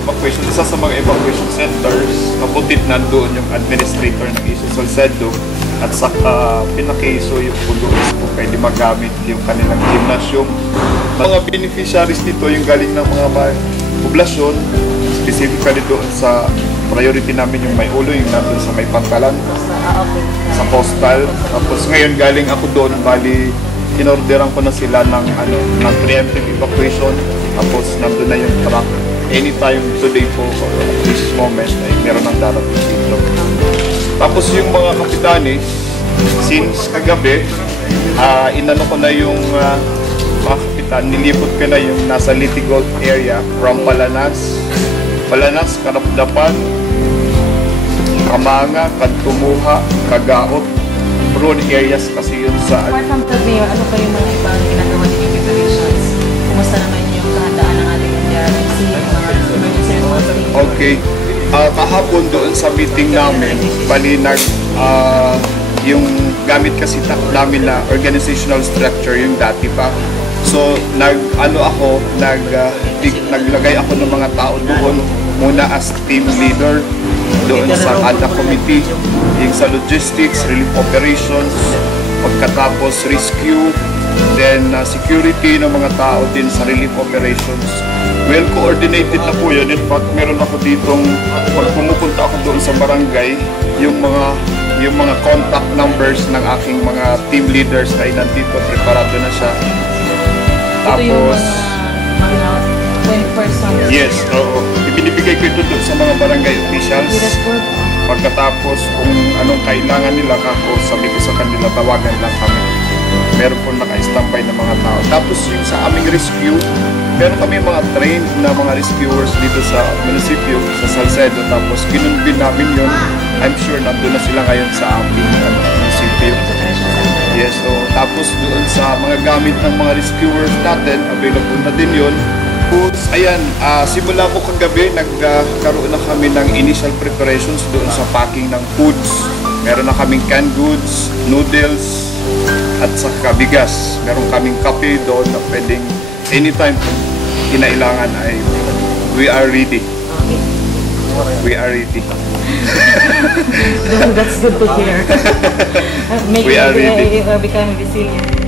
evacuation, isa sa mga evacuation centers, kabutit nandoon yung administrator ng Iso Salcedo at sa pinakaiso yung pulos kung pwede magamit yung kanilang gymnasium. Mga beneficiaries nito yung galing ng mga poblasyon, specifically doon sa priority namin yung may ulo, yung nandun sa may Pangkalan, sa coastal. Tapos ngayon galing ako doon, bali inorderan ko na sila ng preemptive evacuation. Tapos nandun na yung truck. Anytime today po, at this moment, ay meron ng darating dito. Tapos yung mga kapitanis, since kagabi, inano ko na yung mga kapitan, nilipot ko na yung nasa Litigold area from Palanas, Karapdapan, Kamanga, Kantumuha, Kagaot, rural areas kasi yun sa... Apart from the mayor, ano pa yung mga ibang ginagawa ninyo preparations? Kumusta naman yung kahandaan ng ating DRMC, mga emergency response team? Okay. Kahapon doon sa meeting namin, bali yung gamit kasi namin na organizational structure yung dati pa. So naglagay ako ng mga tao doon muna as team leader doon sa ADA committee, yung sa logistics, relief operations, pagkatapos rescue, then security ng mga tao din sa relief operations. Well coordinated na po yun. In fact, meron ako ditong, pag pumupunta ako doon sa barangay, yung mga contact numbers ng aking mga team leaders na nandito, preparado na siya. Tapos, yes, oo. Ibinibigay ko ito doon sa mga barangay officials. Pagkatapos, kung anong kailangan nila, kako sabi ko sa kanila, tawagan lang kami. Meron po naka-standby na mga tao. Tapos yung sa aming rescue, meron kami mga trained na mga rescuers dito sa munisipyo, sa Salcedo. Tapos ginunbin namin yun. I'm sure nandun na sila ngayon sa aming munisipyo. Yes, so tapos doon sa mga gamit ng mga rescuers natin, available na din yun. Ayan, simula po kagabi, nagkaroon na kami ng initial preparations doon sa packing ng foods. Meron na kaming canned goods, noodles, at saka bigas. Meron kaming kape doon na pwedeng anytime kung kinailangan ay we are ready. We are ready. That's good to hear. We are ready. Becoming resilient.